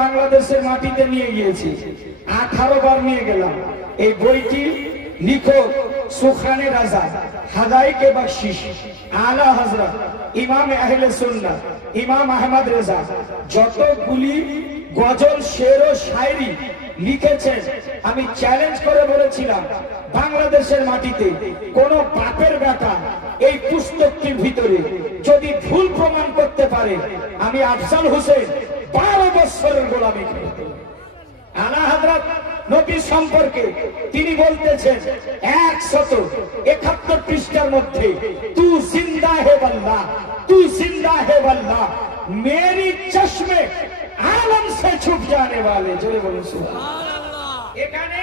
বাংলাদেশের মাটিতে নিয়ে গিয়েছি, 18 বার নিয়ে গেলাম। এই বইটি লিখক সুখানে রাজা হাদাইকে বখশিশ আলা হযরত ইমাম আহলে সুন্নাহ ইমাম আহমদ রেজা যতগুলি গজল শের ও শায়রি লিখেছেন, আমি চ্যালেঞ্জ করে বলেছিলাম বাংলাদেশের মাটিতে কোন বাপের বেটা এই পুস্তকটির ভিতরে যদি ভুল প্রমাণ করতে পারে, আমি আফজাল হোসেন 12 বছরের গোলামি করব। আলা হযরত নবী সম্পর্কে তিনি বলতেছেন 171 পৃষ্ঠার মধ্যে, তু জিন্দা হে আল্লাহ, তু জিন্দা হে আল্লাহ, মেরি চশমে আলম সে ছুপ জানে ওয়ালে। জোরে বলুন সুবহানাল্লাহ। এখানে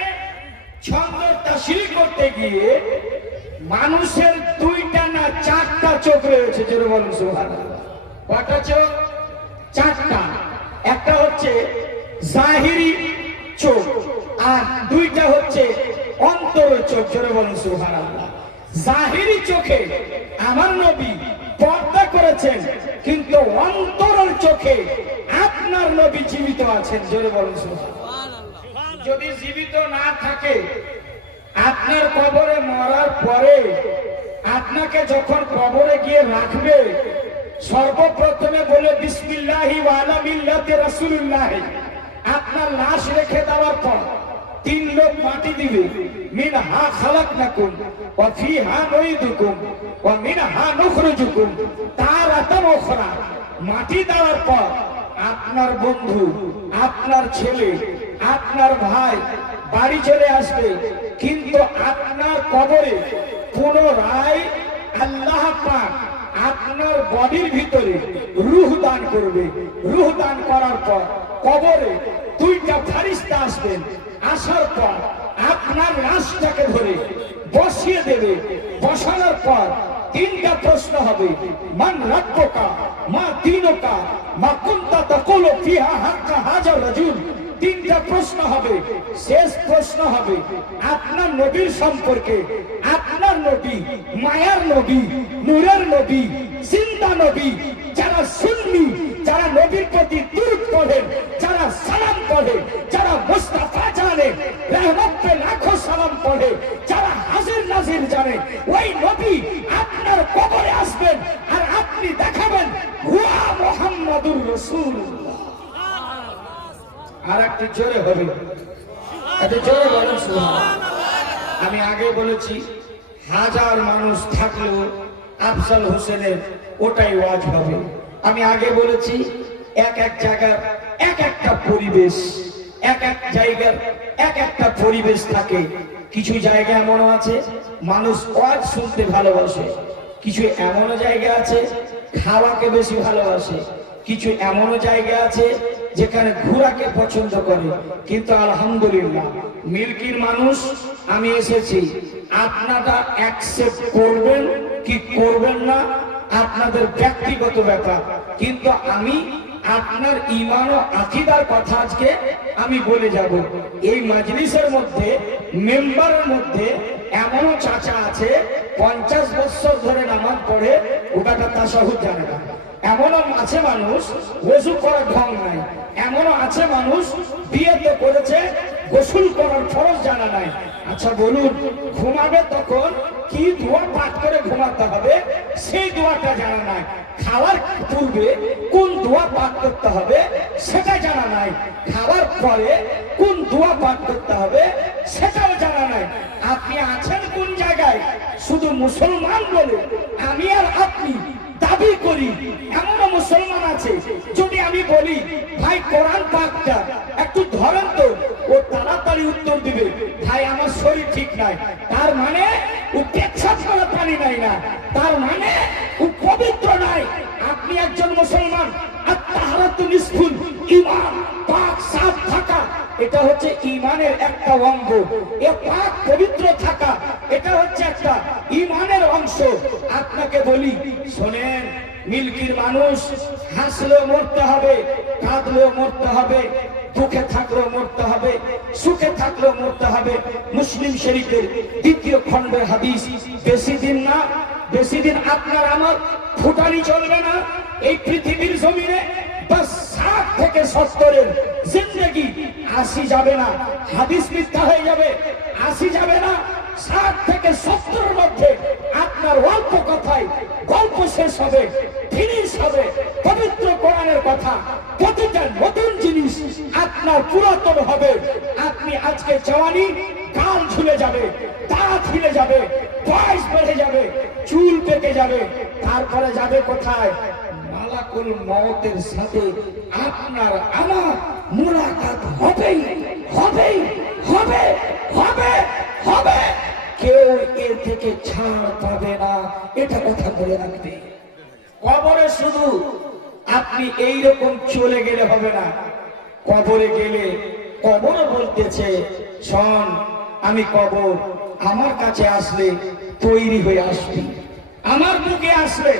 ছন্দ তাসিল করতে গিয়ে মানুষের 2টা না 4টা চোখ রয়েছে। জোরে বলুন সুবহানাল্লাহ। কয়টা চোখ? 4টা। একটা হচ্ছে জাহিরি চোখ আর 2টা হচ্ছে অন্তর চোখ। জোরে বলুন সুবহানাল্লাহ। জাহিরি চোখে আমার নবী পর্দা করেছেন, কিন্তু অন্তরের চোখে আপনার নবী জীবিত আছেন। জোরে বলুন সুবহানাল্লাহ। যদি জীবিত না থাকে, আপনার কবরে মরার পরে আপনাকে যখন কবরে গিয়ে রাখবে, সর্বপ্রথমে বলে বিসমিল্লাহি ওয়া আলা মিল্লাতি রাসূলুল্লাহ। আপনার লাশ রেখে দেওয়ার পর 3 লোক মাটি দিবে, মিনহা খালাকনাকুম ওয়া ফিহা নুইদুকুম ওয়া মিনহা নুখরিজুকুম তারাতান উখরা। মাটি দেওয়ার পর আপনার বন্ধু, আপনার ছেলে, আপনার ভাই বাড়ি চলে আসবে, কিন্তু আপনার কবরে পুনরায় আল্লাহ পাক আপনার বডির ভিতরে রূহ দান করবে। রূহ দান করার পর কবরে 2টা ফেরেশতা আসবেন। আসার পর আপনার লাশটাকে ধরে বসিয়ে দেবে। বসানোর পর 3টা প্রশ্ন হবে, মান রাব্বুকা মা দীনুকা মা কুনতা তাকুলু ফিহা হাক্কা হাজার রাজুল। 3টা প্রশ্ন হবে। শেষ প্রশ্ন হবে আপনার নবীর সম্পর্কে। আপনার নবী মায়ার নবী, নূরের নবী, জিন্দা নবী। যারা সুন্নি, যারা নবীর প্রতি দুরূদ পড়েন, যারা সালাম পড়ে, যারা মুস্তাফা জানে, রহমত পে লাখো সালাম পড়ে, যারা হাজির নাজির জানে, ওই নবী আপনার কবরে আসবেন আর আপনি দেখাবেন হুয়া মুহাম্মাদুর রাসূলুল্লাহ। আর একটু জোরে হবে, একটু জোরে বলুন সুবহানাল্লাহ। আমি আগে বলেছি 1000 মানুষ থাকলেও আফজাল হোসেনের ওটাই ওয়াজ হবে। আমি আগে বলেছি এক এক জায়গার এক একটা পরিবেশ, এক এক জায়গার এক একটা পরিবেশ থাকে। কিছু জায়গা এমন আছে মানুষ ওয়াজ শুনতে ভালোবাসে, কিছু এমন জায়গা আছে খাওয়াকে বেশি ভালোবাসে, কিছু এমন জায়গা আছে যেখানে ঘোরাকে পছন্দ করে। কিন্তু আলহামদুলিল্লাহ মিল্কির মানুষ আমি এসেছি, আপনারা অ্যাকসেপ্ট করবেন কি করবেন না আপনাদের ব্যক্তিগত ব্যাপার, কিন্তু আমি আপনার ঈমান ও আকীদার কথা আজকে আমি বলে যাব। এই মাজলিসের মধ্যে মেম্বারের মধ্যে এমনও চাচা আছে 50 বছর ধরে নামাজ পড়ে, ওটা তাশাহুদ জানে না। এমনও আছে মানুষ ওযু করার ঢং নাই। এমনও আছে মানুষ বিয়েতে করেছে, গোসল করার ফরজ জানা নাই। আচ্ছা বলুন, ঘুমাবে তখন কি দোয়া পাঠ করে ঘুমাতে হবে সেই দোয়াটা জানা নাই। খাওয়ার পূর্বে কোন দোয়া পাঠ করতে হবে সেটা জানা নাই। খাওয়ার পরে কোন দোয়া পাঠ করতে হবে সেটাও জানা নাই। আপনি আছেন কোন জায়গায়? শুধু মুসলমান বলে আমি আর আপনি দাবি করি। এমন মুসলমান আছে, যদি আমি বলি ভাই কোরআন পাকটা একটু ধরেন তো, ও তাড়াতাড়ি উত্তর দিবে ভাই আমার শরীর ঠিক নাই। তার মানে ও পেচ্ছাপ করা পানি নাই না, তার মানে ও পবিত্র নাই। আপনি একজন মুসলমান, আত-তাহারাতু নিসফুল ঈমান, পাক সাফ থাকা এটা হচ্ছে ঈমানের একটা অঙ্গ। এ পাক পবিত্র থাকা এটা হচ্ছে একটা ঈমানের অংশ। আপনাকে বলি শোনেন, মিল্কির মানুষ হাসলেও মরতে হবে, কাঁদলেও মরতে হবে, দুঃখে থাকলেও মরতে হবে, সুখে থাকলেও মরতে হবে। মুসলিম শরীফের 2য় খণ্ডের হাদিস। বেশি দিন না, বেশি দিন আপনার আমার ফুটানি চলবে না এই পৃথিবীর জমিনে। বাস 7 থেকে 70-এর জিন্দেগি 80 যাবে না, হাদিস মিথ্যা হয়ে যাবে। 80 যাবে না, 60 থেকে 70-এর মধ্যে আপনার অল্প কথায় গল্প শেষ হবে, ফিনিশ হবে। পবিত্র কোরআনের কথা, প্রতিটা নতুন জিনিস আপনার পুরাতন হবে। আপনি আজকে জওয়ানি, গাল ঝুলে যাবে, দাঁত ঝুলে যাবে, বয়স বেড়ে যাবে, চুল পেকে যাবে, তারপরে যাবে কোথায়? মালাকুল মওতের সাথে আপনার আমার মুলাকাত হবেই হবে হবে হবে হবে। কেউ এর থেকে ছাড় পাবে না, এটা কথা বলে রাখবে। কবরে শুধু আপনি এইরকম চলে গেলে হবে না, কবরে গেলে কবরও বলতেছে, শোন আমি কবর, আমার কাছে আসলে তৈরি হয়ে আসবি, আমার বুকে আসলে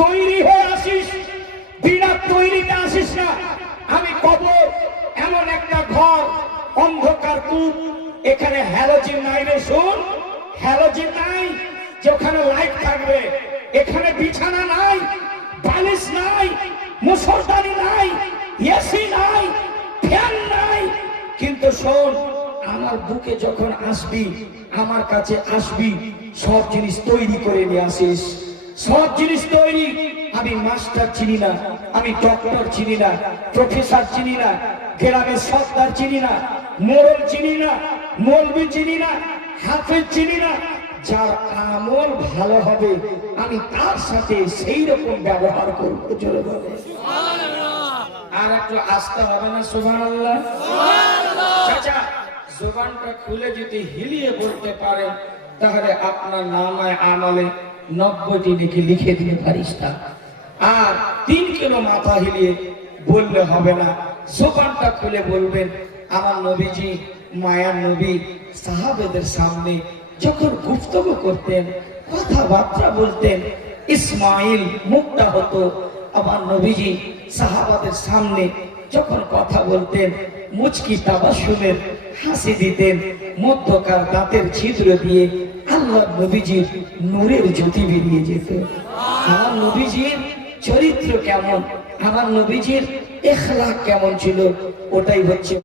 তৈরি হয়ে আসিস, বিনা তৈরিতে আসিস না। আমি কবর এমন একটা ঘর, অন্ধকার কূপ, এখানে হ্যালোজিন নাই রে, শোন হ্যালোজিন নাই যে ওখানে লাইট থাকবে। এখানে বিছানা নাই, বালিশ নাই, মুসলদানি নাই, এসি নাই, ফ্যান নাই। কিন্তু শোন, আমার বুকে যখন আসবি, আমার কাছে আসবি, সব জিনিস তৈরি করে নিয়ে আসিস। সব জিনিস তৈরি। আমি মাস্টার চিনি না, আমি ডক্টর চিনি না, প্রফেসর চিনি না, গ্রামের সর্দার চিনি না, মোড়ল চিনি না, মৌলবি চিনি না, হাফেজ চিনি না। যার আমল ভালো হবে আমি তার সাথে সেই রকম ব্যবহার করবো। জোরে বলে আর একটু আসতে হবে না সুবহানাল্লাহ। চাচা জবানটা খুলে যদি হিলিয়ে বলতে পারেন, তাহলে আপনার নামায় আমলে 90টি লিখে লিখে দিতে পারিস না। আর 3 কিলো মাথা হিলিয়ে বললে হবে না, জবানটা খুলে বলবেন। আমার নবীজি, মায়ার নবী, সাহাবেদের সামনে যখন গুপ্তগো করতেন, কথাবার্তা বলতেন, ইসমাইল মুক্তা হতো। আমার নবীজি সাহাবাদের সামনে যখন কথা বলতেন, মুচকি তাবাসসুমের হাসি দিতেন, মধ্যকার দাঁতের ছিদ্র দিয়ে আল্লাহ নবীজির নূরের জ্যোতি বেরিয়ে যেত। আমার নবীজির চরিত্র কেমন, আমার নবীজির ইখলাক কেমন ছিল, ওটাই হচ্ছে